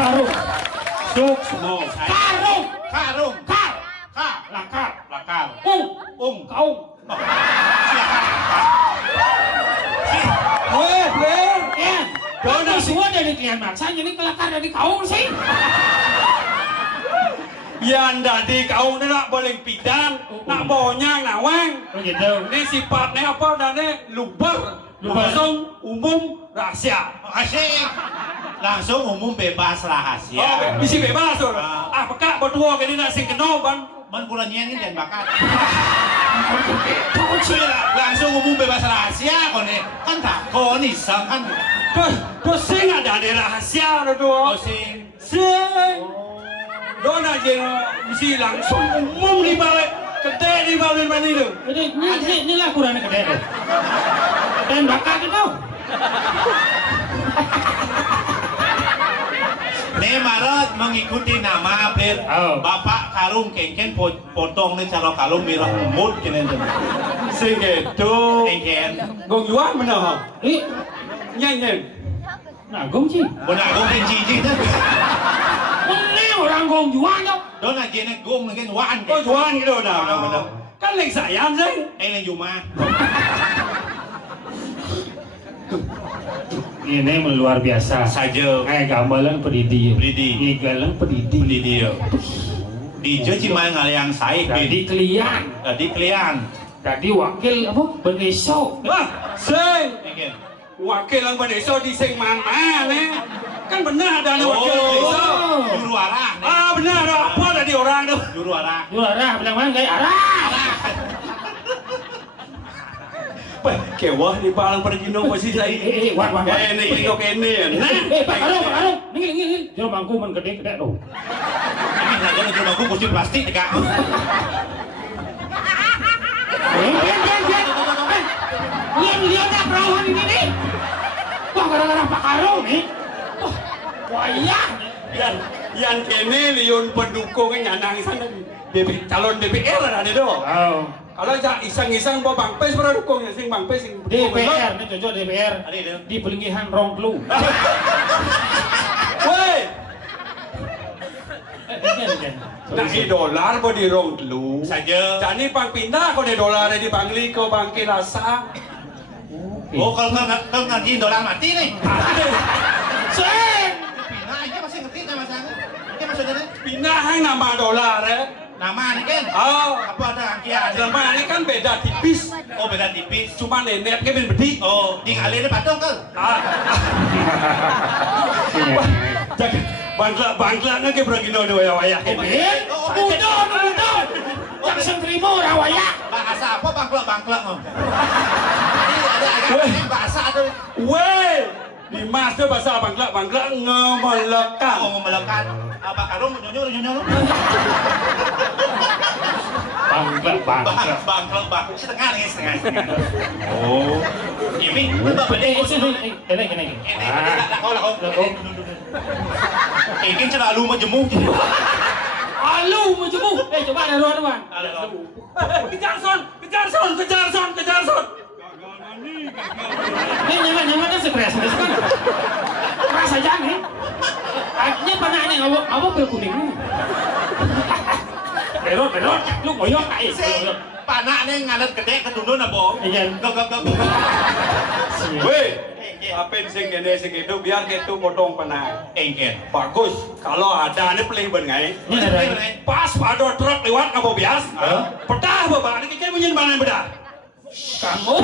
Karung. Sukmo. Karung. Karung. Kar. Lakar. Lakar. Kaung. Weh, Ben. Ya. Kalau semua dari klien maksa jadi kelakar dari kaung sih. Yan dari kau ni nak boleh pidang, nak bonyang, nak wang. Begitu. Ini sifatnya apa? Dan ini luber, langsung umum rahasia. Asik. Langsung umum bebas rahasia. Oh, bisa bebas tuh. Apakah berdua kini nak sing kenal ban? Man kula nyengin dan bakat. Langsung umum bebas rahasia kone. Kan tak kone iseng kan. Terus sing ada rahasia tu. Oh sing. Don aja mesti langsung umum di balik kedai di balik mana itu. Jadi ini lah kurang kedai tu. Dan bakal itu. Ne Maret mengikuti nama ber Bapak Karung kengken potong ni cara Karung mirah umut kene tu. Sing itu. Kengken. Gong yuan mana ha? Nyeng. Nagong sih. Bona gong ni cici tu. Ini orang gong jual tu. Don aja ni gong ni wan. Oh yuan gitu dah. Kan lagi sayang sih. Ni Juma. Ini luar biasa. Saja. Gambaran pedidi. Pedidi. Galang pedidi. Pedidi. Di je cima ngalayang saik. Jadi klien. Jadi wakil apa? Benesok. Sing. Kengken. Wakil yang berdesa di sing mana nih? Kan benar ada wakil desa. Juru arah. Benar apa tadi orang tu? Juru arah. Juara bilang mana gaya arah. Kewah di palang pergino posisi saya. Wan. Ini kok ini. Pak Karung. Nih. Jero bangku men gede tu. Ini saja ni juru kursi plastik dekat. Lihat dah perawan ini nih. Wah gara-gara Pak Karung nih. Wah Yang kene liun pendukung nyanang sana calon DPR ada itu. Kalau iseng-iseng bawa Bang Pes pernah dukung sing Bang Pes sing DPR nih cocok DPR. Di pelingihan Rongklu. Woi. Nak dolar kau di Rongklu Saja. Jadi pang pindah kau di dolar di Bangli kau Bangki Lasa. Oh kalau ngaji dolar mati nih. Seng. Pindah aja masih ngerti nama saya. Ini maksudnya Pindah yang nama dolar nama nih kan. Oh, Apa ada angkian? nama ini kan beda tipis. Oh beda tipis. Cuma nenek ke bedik. Oh di ngalir patung kan. Jadi bangla ke beragino dua wayah. Budon. Jangan sentrimo orang wayak. Bahasa apa bangklek? Ini ada bahasa tuh. Weh, di mas tu bahasa bangla ngemelekan. Oh melekat. Apa Karung nyonyor. Bangklek. Setengah. Oh. Ini Ini. Ini selalu majemuk. Alu macam coba ada ruan. Kejar son. Ini nyaman kan stres kan. Rasa jangan nih. Akhirnya pernah nih apa pil kuning. Berot, lu koyok kayak. Panak nih ngalet gede ketundun apa? Iya. Gak. Weh, apa sing kene sing itu biar gitu potong panah. Engken. Bagus. Kalau ada ini pelih bengai. Pas ada truk lewat apa bias? Pedah bapak, ini kayak punya mana bedah? Kamu.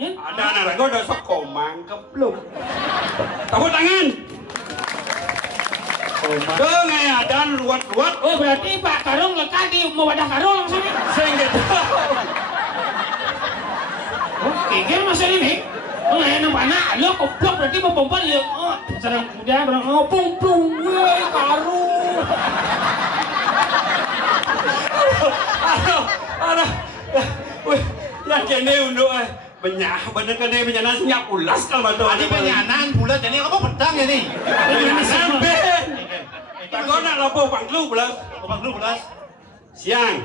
Ada anak lagi udah sok komang kepluk. Tepuk tangan. Dengai ada ruat. Oh berarti Pak Karung lekat di wadah Karung langsung. Sing gitu. Oh, pikir masa ini. Oh, enak anak, lo koplok berarti mau pompa ya. Oh, sedang dia bilang plung, weh Karung. Aduh. Weh, yang kene untuk benyah, bener kene benyanan senyap ulas kalau betul. Ini penyanan bulat jadi apa pedang ya nih? Benyanan ben. Takon nak lapo panglu belas. Panglu belas. Siang.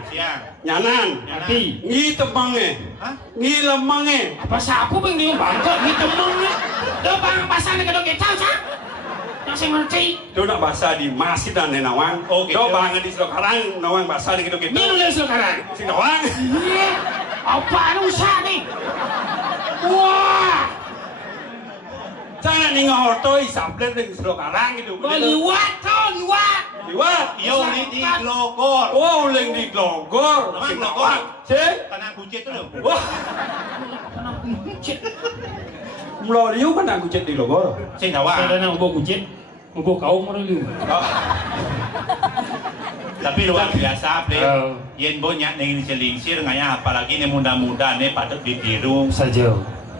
Nyanan. Hati. Ngi temange. Hah? Ngi lemange. Apa sapu peng dia bangkok ni temung ni. Dah bang pasang ni kalau kita sah. masih ngerti. Itu nak bahasa di masjid dan Nawang. Oh, gitu. Do banget di sekarang Nawang bahasa di gitu-gitu. Ini nulis sekarang. Si Nawang. Iya. Apaan usah nih? Wah. Jangan nih ngorto isablet di sekarang gitu. Liwat tuh, liwat. Liwat. Yo ini di Glogor. Oh, leng di Glogor. Namanya Si Glogor. Nawang. Cek. Tanah kucit itu loh. Wah, Melayu kan aku cek di Glogor. Sing Nawang. Ada yang mau kucing, mau kau mau lu. Tapi luar biasa, Ple. Oh. Yen banyak nih selingsir ngaya apalagi nih muda-muda nih patut ditiru. Saja.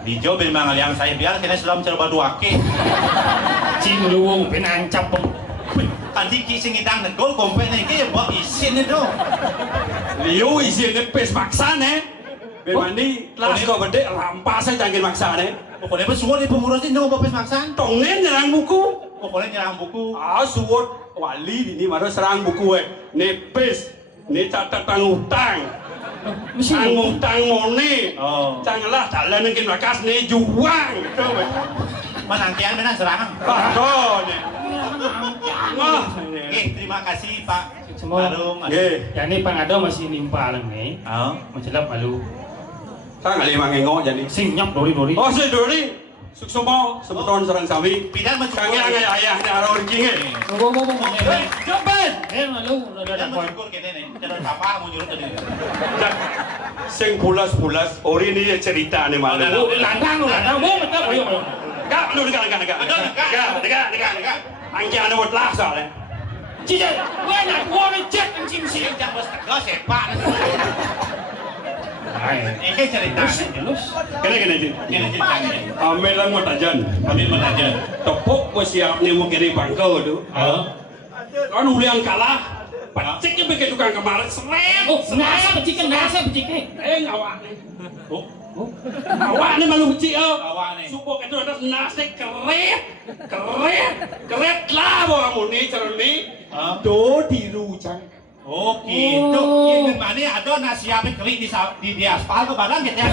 Di Jawa memang yang saya biar kena selam cerba dua ke. Cing luwung penancap pem. Tadi kising idang negol kompet nih ke buat isin itu. Liu isinya pes maksa nih. Bemandi kelas kau gede rampas aja jangan maksa nih. Pokoknya bersuara di pengurusin dong bapak maksan. Tongen nyerang buku. Pokoknya nyerang buku. Suwot wali ini mana serang buku nepes. Ini catatan utang. Tanggung mone. Oh. Janganlah jalan mungkin bakas nih juang gitu. Menantian benar serangan. Aduh nih. Terima kasih Pak. Semua. Barung. Ya ini pangado masih nimpa lang nih. Oh. Macelap malu. Saya nggak lima ngengok jadi. Sing nyap dori. Oh si Dori. Suksomo sebeton serang sami. Pidan mencukur. Kangen ayahnya arah orangnya. Go. Coba. Malu udah Pidan dapat. mencukur kene nih. Jangan apa mau nyuruh tadi. Sing pulas ori ini cerita nih malu. Landang mau betul ayo. Enggak, lu dekat. Angki ada buat lah soalnya. Cici, gue nak gua ngecek kencing sih. Jangan bos tegas sepak. Ini cerita. Kena sih. Ini ceritanya. Ambil lah mau tajan. Ambil menajan. Tepuk gue siap nih mau kiri bangkau tuh. Kan ulian kalah. Paciknya pakai tukang kemarin seret. Oh, nasa pecikan. Ngawak nih. Awak nih malu pecik Awak nih. Supok itu ada nasi keret lah bawa muni ceruni. Do dirujang. Oh gitu. Yang mana ada nasi api kering di aspal ke barang gitu ya.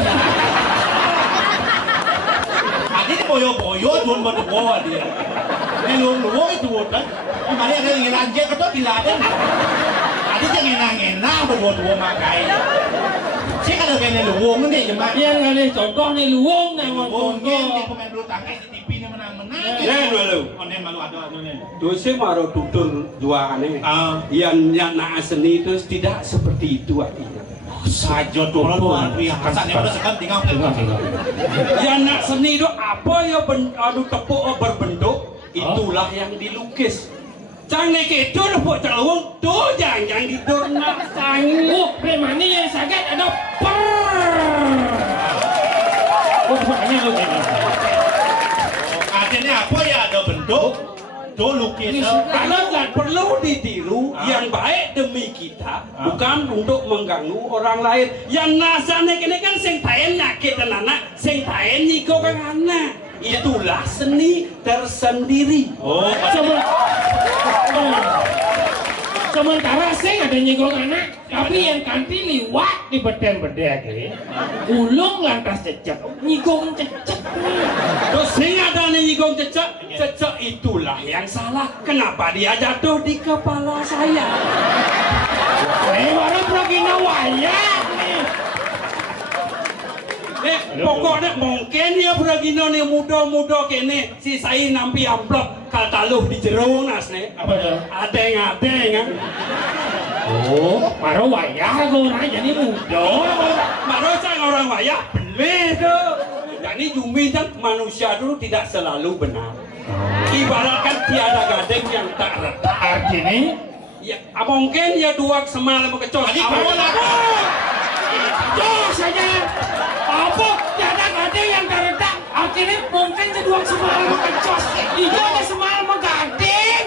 Adi ini boyo tuan berdua dia. Ini luang itu kan. Kemarin ada yang lanjut ke tuh diladen. Adi jangan enak berdua makai. Saya kalau kayaknya luang nih cuma. Iya nih contoh nih luwung nih Luang nih pemain bulu tangkis di TV nih menang-menang. Dulu. Onen malu ada nih. Tuh sih maru tutur jualannya. Yang nak seni itu tidak seperti itu artinya. Saja tuh luar biasa nih udah sekarang tinggal. Yang nak seni itu apa ya tepuk berbentuk itulah yang dilukis. Jangan itu lepuk celung tuh jangan didornak sangu. Premani yang sakit ada Oh, ini lu ini. Artinya apa ya ada bentuk tuh lukis. Kalau nggak perlu ditiru, yang baik demi kita, bukan untuk mengganggu orang lain. Yang nasane kini kan sing taen nyakit dan anak, sing taen nyiko kan anak. Itulah seni tersendiri. Oh, Sementara saya ada nyegong anak, tapi yang kanti liwat di beden-beden ulung lantas cecek, nyigong cecek. Terus sing ada nyigong cecek itulah yang salah. Kenapa dia jatuh di kepala saya? Baru progina wayak nih. Pokoknya mungkin ya beragino nih muda-muda kene si saya nampi amplop kalau taluh di jerung nas nih. Apa tuh? Adeng kan? Oh, baru wayak aku orang jadi muda. Baru saya orang wayah beli tuh. Jadi Jumi kan manusia dulu tidak selalu benar. Ibaratkan tiada gading yang tak retak. Artinya? Ya mungkin ya dua semalam kecos. Jos saja. Apa? Tiada gading yang terletak. Akhirnya mungkin kedua semalam kecos. Iya ada semalam gading.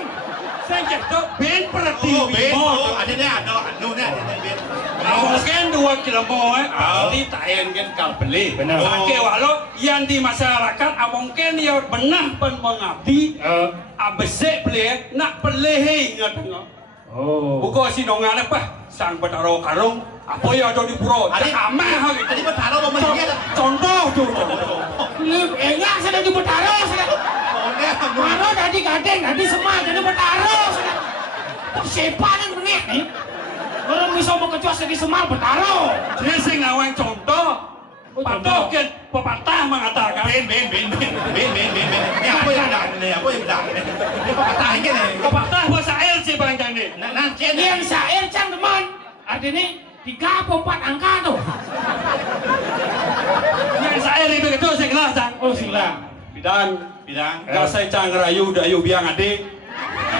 Saya jatuh ben perhati. Oh, betul. Ada nih, ada anu nih, ada ben. Mungkin 2 kilo pasti tayen kan kal beli. Benar. Oke, walau yang di masyarakat mungkin ya benar pen mengabdi. Abesek beli nak beli ingat enggak? Oh. Bukan si nongan apa? Sang betaro karung apa ya ada di pura? Adi Amah gitu. Adi betaro mau melihat. Contoh tuh. Enggak, saya di Betaro. Maro tadi gading, tadi semal, jadi bertaruh. Persepanan benih nih. Orang bisa mau kecuas lagi semal bertaruh. Dia sing ngawang contoh. Patokin pepatah mengatakan Ben. Ini apa yang benar ini? Apa yang benar ini? Ini pepatah ini nih. pepatah bahasa air sih Bang Jang nih. Nanti Yang syair cang teman. Artinya 3 atau 4 angka tuh. Yang air itu saya kelas Jang. Oh sila. Bidang bilang. saya cang rayu dayu biang ade.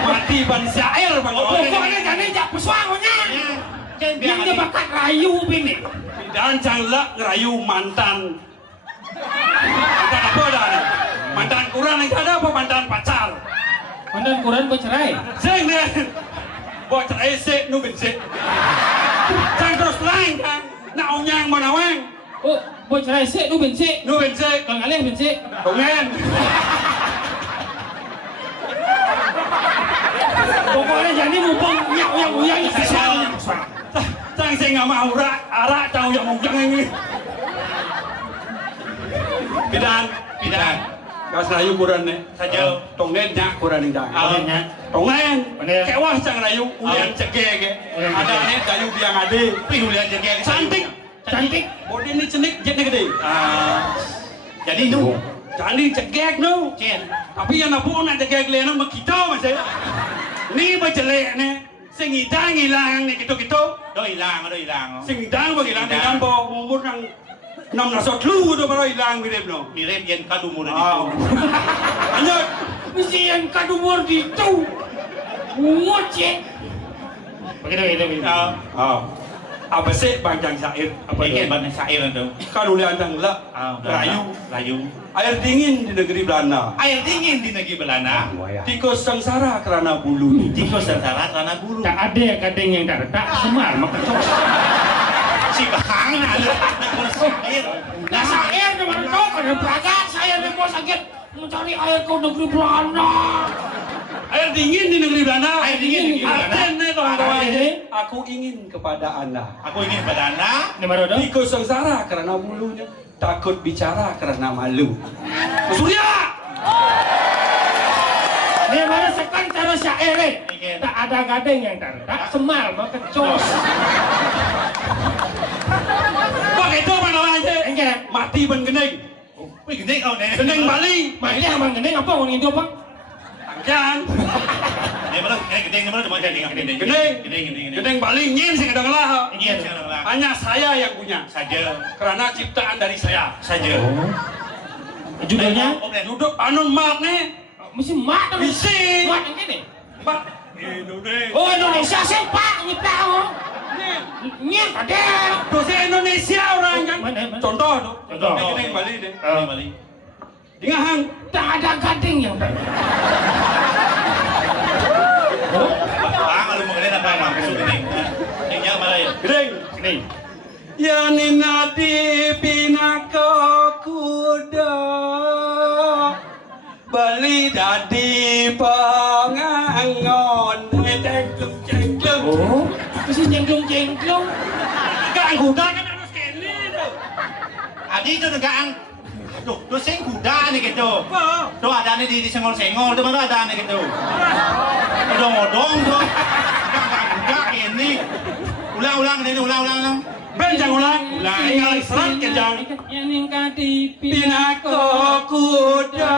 Mati ban syair Bang. Pokoknya jadi jak pesuangonya. Yang dia bakat rayu bini. Dan janganlah ngerayu mantan. Mantan apa dah nih? Mantan kurang yang ada apa mantan pacar? Mantan kurang bercerai. Sing deh. Buat cerai sih, nu bencik. Jangan terus lain kan? Nak onyang mana weng? Oh, bercerai sih, lu benci. Nu bencik. Kang Alih benci. Kongen. Pokoknya jadi mumpung uyang isasal. Cang saya nggak mau arak tahu yang ujang ini. Bidan. Gas rayu kurang nih. Saja. Tongnen nyak kurang nih dah. Alihnya. Tongnen. Bener. Kewah cang rayu ulian cegek. Ada nih dayu biang ade. Tapi ulian jadi Cantik. Bodi ini cenik jetnya gede. Jadi nu. Jadi cegek nu. Cien. Tapi yang nabu nak cegek lena mak kita masih. Ni bajelek nih. Sing hilang nih gitu. Do hilang. Sing hilang bagi hilang dengan bawa umur yang 6 lu udah baru hilang mirip no. Mirip yang kadu murah Ah. itu. Lanjut. Mesti yang kadumur itu. Ngocek. Begitu. Apa sih Bang Jang syair? Apa Ini itu? banyak syair itu. Kan ulian tang lah. Rayu. Air dingin di negeri Belanda. Air dingin di negeri Belanda. Tikus sengsara karena bulu. Tikus sengsara karena bulu. Tak ada kadang yang tak retak semal maka cok. Si Bang ada syair. Nah syair dengan cok ada belajar saya nih mau sakit mencari air ke negeri Belanda. Air dingin di negeri Belanda. Air dingin di negeri Belanda. Artinya kawan-kawan. Artinya? Aku ingin kepada Anda. Aku ingin pada Anda. Ini baru dong. Tikus sengsara karena bulunya. Takut bicara karena malu. Surya! Ini baru sekan cara syair. Tak ada gading yang tak retak semal maka cok. Pakai itu mana aja? Enggak. Mati ben gening. Wih gede kau nih. Gening Bali. Mati abang gendeng apa orang itu bang? Jangan. Ini mana? Gede cuma jadi gede. Gening. Gening Bali nyin sing ada ngelah. Iya sekarang Hanya saya yang punya. saja. Karena ciptaan dari saya. Saja. Judulnya? Duduk anun mat nih. Mesti mat dong. Misi. Mat yang ini. Mat. Indonesia. Oh Indonesia sih pak nyipta oh. Nyet ada. Dosa Indonesia orang kan. Mana? Contoh tuh. Contoh. Gening Bali deh. Bali. Dengahan. Tak ada gading yang tak. Bang, kalau mau gede apa emang besok gede. Yang mana ya? Gening. Ini. Ya ninadi pinaka kuda Bali dadi pangangon cengklung. Oh, mesti jengklung. Kan kuda kan harus kene tuh. Adi itu negang. Tuh sing kuda nih gitu. Apa? Tuh ada nih di senggol-senggol, tuh mana ada nih gitu. Odong-odong tuh. Kuda ini. Ulang. Ben jangan ulang. Ingat serat kejang. Yang kati Pinaka kuda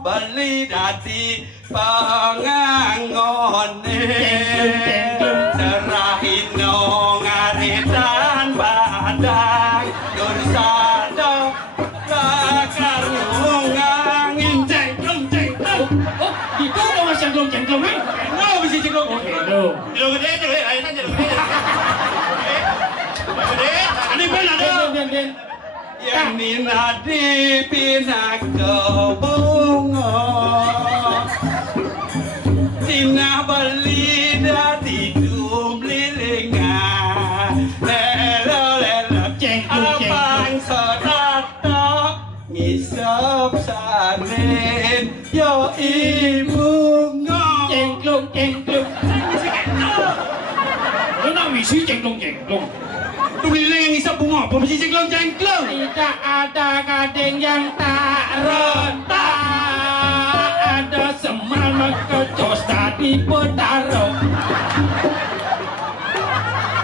Bali dadi pangangone Serahin no ngaritan padang Dursada bakar ngangin cengklung. Oh, itu dong mas jengklung kan? Nggak bisa cengklung. Oke, dong. Jero gede, ayo kan jero gede. Gede. Ini ben ada. Den. Yang ninadi pinaka bunga Tina Bali dadi dumlilinga Lelo Abang sodata ngisap sanen Yo ibu ngong Jengklung. Lu nak misi jengklung. Dumliling yang ngisap bunga apa mesti cengklung. Tidak ada gading yang tak retak. di Betaro.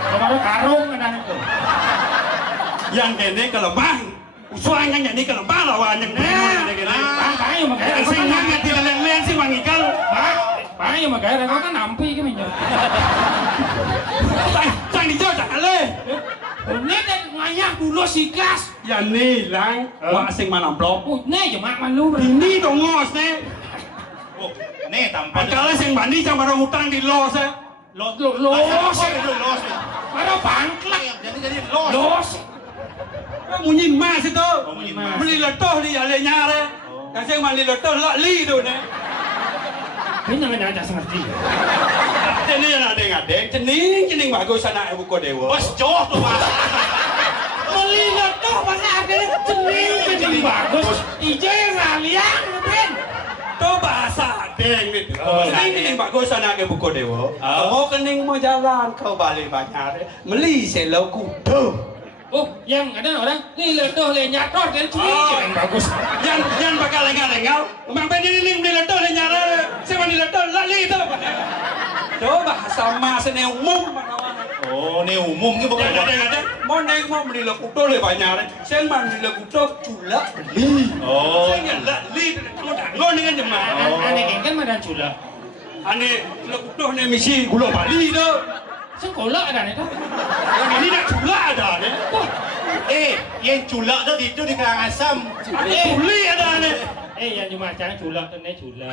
Kalau karung kan itu. Yang kene kelemah. Usuan yang jadi kelemah lawan yang kene. Pakai makanya Sing nang tidak leng-leng sih Bang Ikal. Pakai makanya kau kan nampi ke minyak. Sang dijauh tak ale. Ini kan ngayak dulu si kelas. Ya nih lang, wah sing mana blok. Ini cuma malu. Ini dong ngos nih. Oh, nih tampan. Kalau sing bandi jangan barang hutang di los ya. Los. Ada bangklak. Jadi los. Los. Munyin mas itu. Munyin mas. Beli letoh di ale nyare. Yang sing mandi letoh lak li tu nih. Ini namanya aja ngerti. Ini yang ada cening bagus anak ibu kodewo. Bos joh tuh mas. Beli letoh masa ada cening bagus. Ijo yang ngaliang, Ben. Itu bahasa adeng gitu. Cening bagus anak ibu kodewo. Mau kening mau jalan kau balik banyak. Meli selo kudo. Oh, yang ada orang ni letoh le nyator dan cening bagus. Yang bakal lengal-lengal. Memang Ben ini beli letoh le nyare. Siapa di letoh lali itu. Itu bahasa mas ini umum. Oh, ini umum ni bukan. Ada. Mau neng mau beli lekuto le banyak. Saya mau beli lekuto cula beli. Oh. Saya nggak li. Kamu dangon dengan jemaah. Aneh kan mana cula. Ane lekuto ne misi gula Bali itu. Sekolah ada nih tuh. Yang ini nak cula ada nih. Yang culak tu itu di Karangasem. Tuli ada nih. Yang cuma jangan cula tuh nih cula.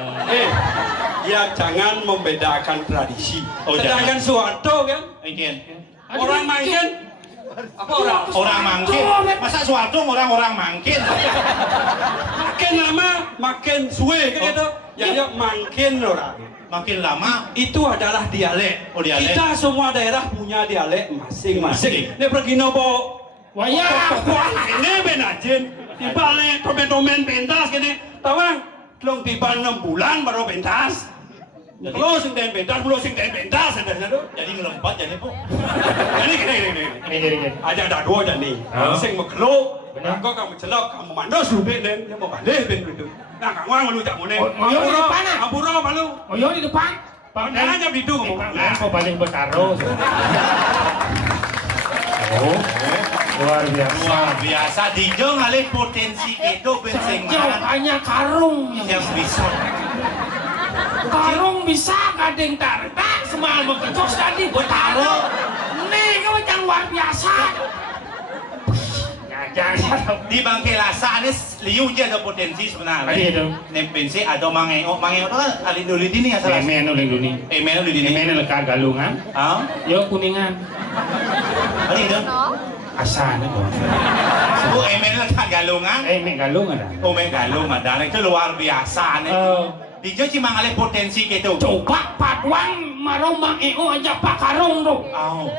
Ya jangan membedakan tradisi. Oh, sedangkan suatu kan orang mangkin apa orang mangkin. Masa suatu orang mangkin. Makin lama makin suwe kan itu. Yang mangkin orang. Makin lama Itu adalah dialek. Oh, dialek. Kita semua daerah punya dialek masing-masing. Ini pergi nopo. Wayang. Wah, ini benajin. Di balik tomen-tomen pentas gini. Tahu bang? Belum tiba 6 bulan baru pentas. Kalau sing den pentas, belum sing den pentas. jadi ngelompat jadi po. Jadi gini. Aja ada dua jadi. Sing megelo. Kau kamu celok, kamu mandos lu ben, dia mau balik ben itu. Nah, kamu orang malu tak mau nih. Ampuro malu. Oh, di depan. Jangan aja bidu kamu. Kau balik Betaro. Oh, luar biasa. Dijo ngalih potensi itu bensing Jauh hanya karung yang bisa. Karung bisa kadang tak semal bekecos tadi Betaro. Nih kau yang luar biasa. Di Bangke Lasa ini liu je ada potensi sebenarnya. Itu. Nempensi atau mangeo itu kan alih dulu dini ya salah. Emen oleh dulu. Emel dulu dini. Emen lekar galungan. Yo kuningan. Alih itu. Asan itu. Oh emel lekat galungan. Emen galung ada. Oh emel galung ada. Itu luar biasa nih. Dijo cuma ngalih potensi gitu. Coba paduan maromang aja pak karung tuh.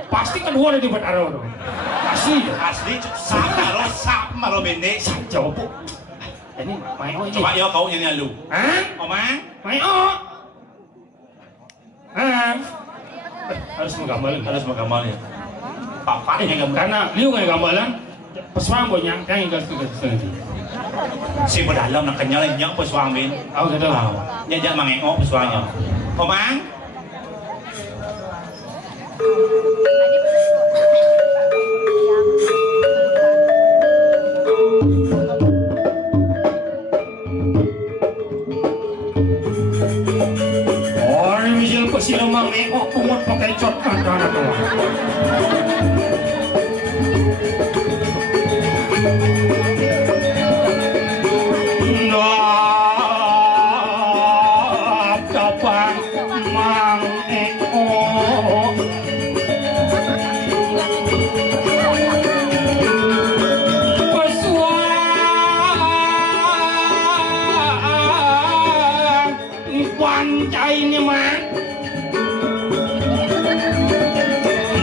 Pasti kedua di Betaro tuh. Asli sap maro bende. Coba. Ini main Coba yo kau nyanyi lu. Hah? Omang. Main harus menggambar ya. Papa yang gambar. Karena liu nggak gambaran. Pesuang banyak yang enggak setuju. Si pedalam nak kenyal yang pesuang bin. Oh gitu. Nyajak mangengok pesuangnya. Omang. Orang misal pesila mangengok pungut pakai cot kan tuh.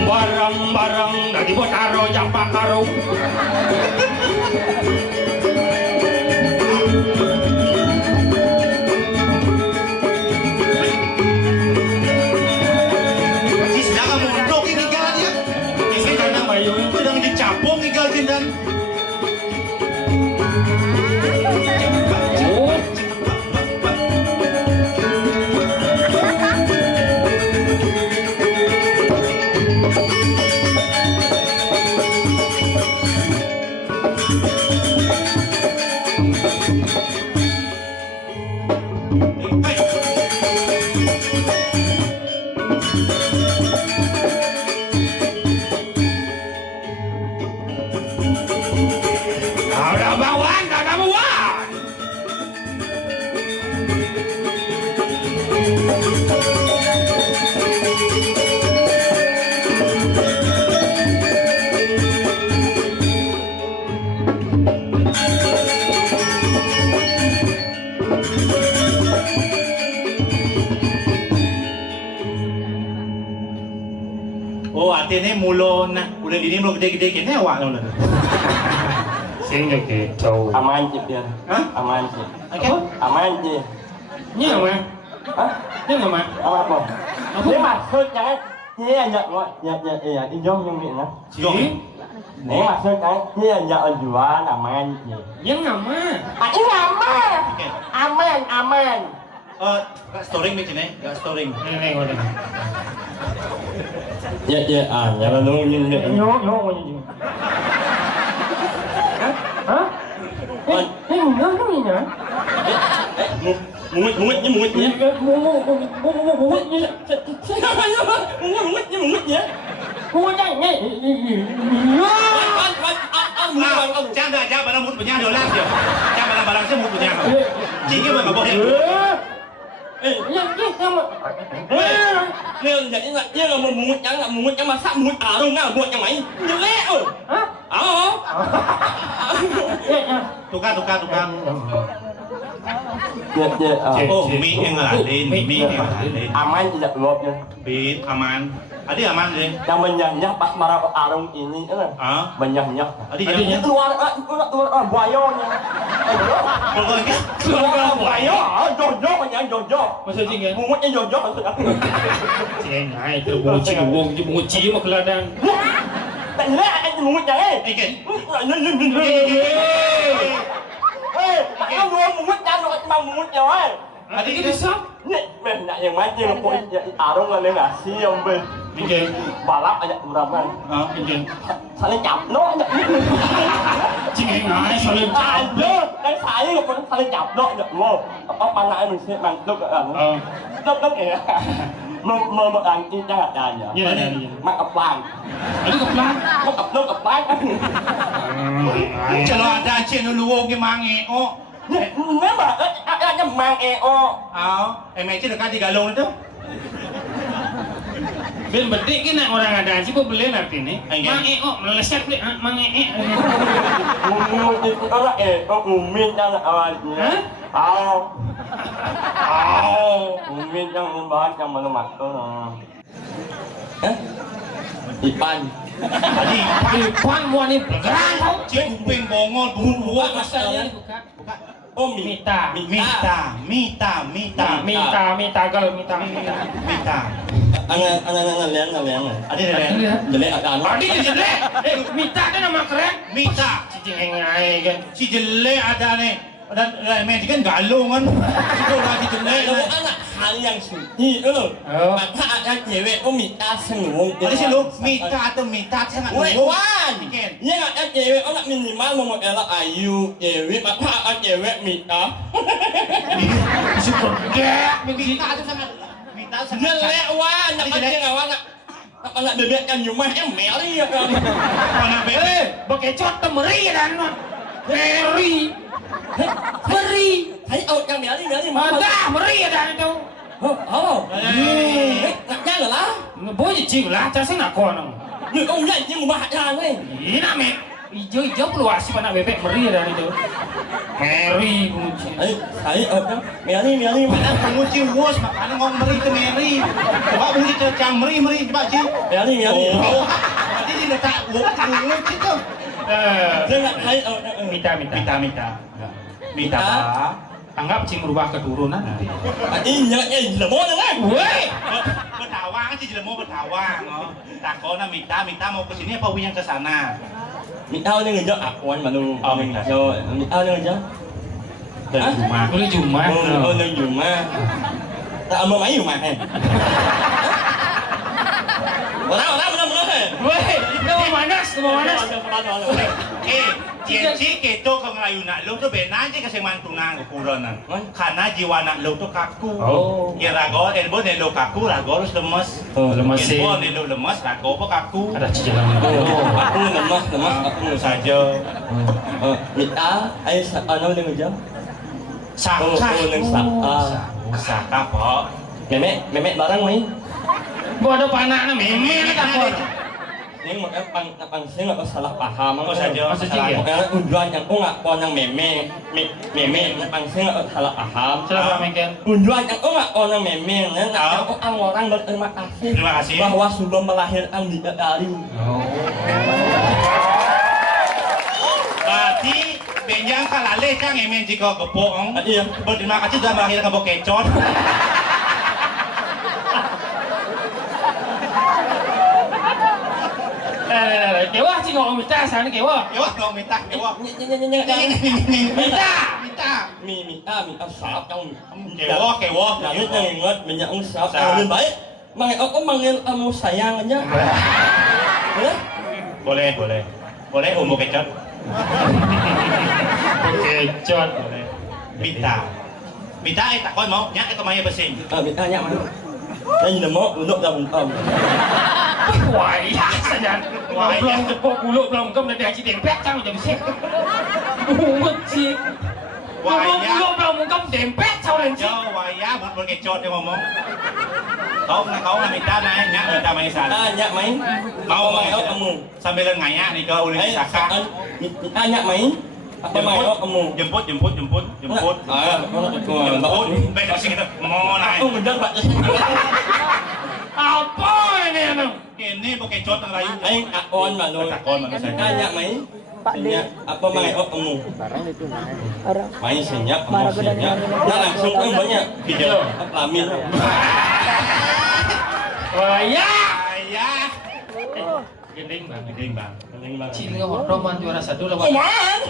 Barang-barang dari Betaro yang pakarung. Sedang mondok ini galanya. Ini karena Bayu sedang dicapung igal jendan. Oh, artinya mulon nak udah dini belum gede-gede kene awak lah. Sing gitu. Aman je dia. Hah? Aman je. Okey. Aman je. Nya mah. Hah? Nya mah. Apa? Dia maksudnya dia nhận gọi nhận đi vô nhân viện đó. Sing. Nếu maksudnya dia nhận jual aman je. Yang nama. Ini aman. Okey. Aman. Kat storing macam ni, kat storing. Ini ngene. Ya lalu ni. Yo. Hah? Ini mana ni ya? Mungut ya. Mungut ya. Jangan dah, jangan barang mut punya dolar dia. Jangan barang-barang semut punya. Cingnya mana boleh. Nếu vậy là một muốn trắng mà sắp muốn ở đâu nào buộc cho mày như lẽ ơi hả Tukar. Oh, mi yang lain. aman tidak luap ya. Bit aman. Adi aman deh. Yang banyak pas marah arung ini kan. Banyak. Adi Ini yang keluar buayonya. pokoknya Keluar buayo, jojo banyak jojo. Maksud sing kan. Mungutnya jojo maksudnya. Sing ai terbuci wong muci mah keladang. Tak lẽ anh mungutnya eh. Ikan. Anh luôn mungutnya lo mau mungutnya eh. Adi Ini bisa. Nih, men nak yang macam apa arung kan nggak sih yang ben. Ini. Balap aja berapa? Ini. Saling chập nó nhận. Sing ai saling Ada, đang xài cái con saling chập nó nhận vô. Ông ban nãy mình sẽ bằng lúc ở lúc kìa. Mà ăn chi chắc là đàn nhở. Iya. Mặc ập vàng, Ini keplang. nó ập nước ập bát. Kalau ada cien luwung ke mange oh. Nếu mà anh mang eo. Em cien dekat di galung itu. Ben bedik ki nek orang ada sih beli nanti nih. Mang meleset beli mang Nó là miên đang là miên đang bán trong mà nó mặc đó là Ipan. Adi Ipan mua ni pegang kau. cien kuping bongol buruan Masalahnya bukan. Oh, Mita. Anh lén này. Adi leh. Jelek ada anak. Adi jelek. Mita tu nama keren. Mita. Cicing ngai kan. Si jelek ada nih. Dan main kan galung kan. Itu lagi jelek. Kalau anak hal yang suci itu, maka ada cewek minta sengung. Ada sih lu Mita atau Mita sangat Wan, yang ada cewek anak minimal nomor elok ayu cewek, maka ada cewek minta. Sudah. Mita itu sangat Mita sangat. Jelek wan, nak macam awak nak bebek kan rumah meri ya kan. Mana bebek? Bekecot temeri dan Meri. Thấy yang meri mà. Ada meri dan itu. Nak jalan lah. Boleh cing lah, saya nak kau nang. Người công nhận nhưng mà hàng ấy. Ini me. Hijau keluar si anak bebek meri dan itu. Meri kunci. Thấy meri. Mana penguci was makanan ngomong meri itu meri. Coba bunyi cang meri coba ci. Meri. Oh. Tadi dia letak bunyi itu. Jangan thấy Mita apa? Anggap cing merubah keturunan nanti. Ini là bố nữa đấy. Woi. Bertawang sih mau bertawang. Takona Mita mau ke sini apa yang ke sana? Mita ini ngejak akuan malu. Mita ini ngejak. Boleh cuma. Lên Juma. Tak ama mấy Juma hè. Mana? Woi, mau manas. Cici keto ke Melayu nak lu tu benar je kasi mantunang ukuran nan. Karena jiwa nak lu tu kaku. Ya rago, elbo nelo kaku, rago harus lemes. Lemes sih. Elbo nelo lemes, rago apa kaku. Ada cicilan itu. Aku lemas aku Saja. Mita, ano ni ngejak? Saka. Saka. Saka po. Memek barang mai. Bodoh panaknya meme tak kau. Ini mau pang sing nggak salah paham. Maksudnya ya? Unjuan yang nggak pon yang meme pang sing nggak salah paham. Salah paham. Unjuan yang nggak pon yang meme, yang orang berterima kasih. Terima kasih. Bahwa sudah melahirkan bidadari. Berarti benjang kalaleh kang emen jika gepong. Iya. Berterima kasih sudah melahirkan bokecot. Kewah sih ngomong minta sana kewah. Kewah kalau minta kewah. Minta. Minta saat yang Kewah. Lalu yang ingat banyak saat yang lebih baik. Aku manggil kamu sayang aja. Boleh? Boleh umur kecot. Kecot. Minta tak kau mau nyak itu maya besing. Minta nyak mana? Saya tidak mau untuk daun om. Wah, ya saja. Belum tepuk bulu belum kem dari haji dempet kan udah bisa. Bungut sih. Bulu belum kem dempet saudara sih. Jauh waya buat berkecot yang ngomong. Kau minta nanya minta main sana. Nyak main. Mau main kamu sambil ngaya nih ke ulin saka. Nyak main. Apa main kamu? Jemput. Baik dari sini kita mau naik. Oh benar pak. Apa ini emang? Ini bokecot yang lain. Aing akon mana? Takon mana saya. Nyak main. Senyap apa main kamu? Main senyap kamu senyap. Nah langsung kan banyak video. Amin. Wah, ya. Ayah. Gending bang. Cili Cili roman juara satu lah. Kumahan?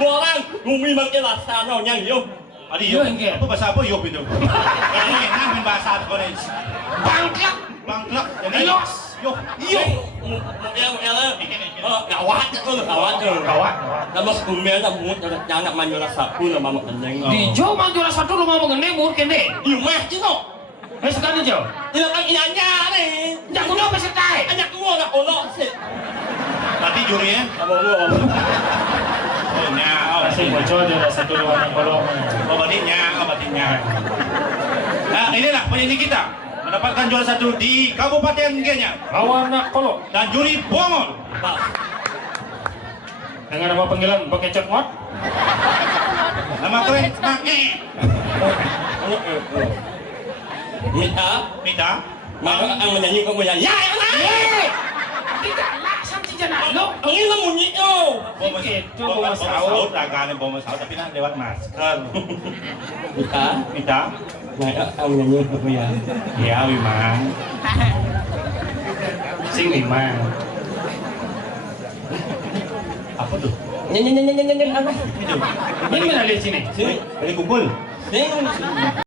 Borang, bumi makin rasa no nyang yo. Adi yo, apa bahasa apa yo itu? Ini enak main bahasa Korea. Bangklak, jadi yo. Gawat. Nama kumel tak mungut jangan manjula sapu nama mak kendeng. Di Jo man juara satu lu mau mengenai mur kene. Iya mah cino. Sekali Jo. Tidak kan ianya nih. Jangan guna peserta. Ajak gua nak olok sih. Nanti jurinya. Apa gua? Oh nya, Kasih bocor juara satu lu anak kolong. obatnya. Nah inilah penyanyi kita mendapatkan juara satu di Kabupaten Gianyar. Anak kolong. Dan juri Bongol. Dengan nama panggilan Bokecot Mod. Nama keren Mange. Mita, maka ang menyanyi kau menyanyi. Ya, Tidak lah, sampai jangan lo. ang ina mo niyo. Boma saud, agaknya boma saud tapi nak lewat masker. Mita, maka ang menyanyi kau menyanyi. Ya, Wimang. Sing lima. Apa tuh? Nyanyi apa? Ini mana lihat sini? Sini, Dari kumpul. sini.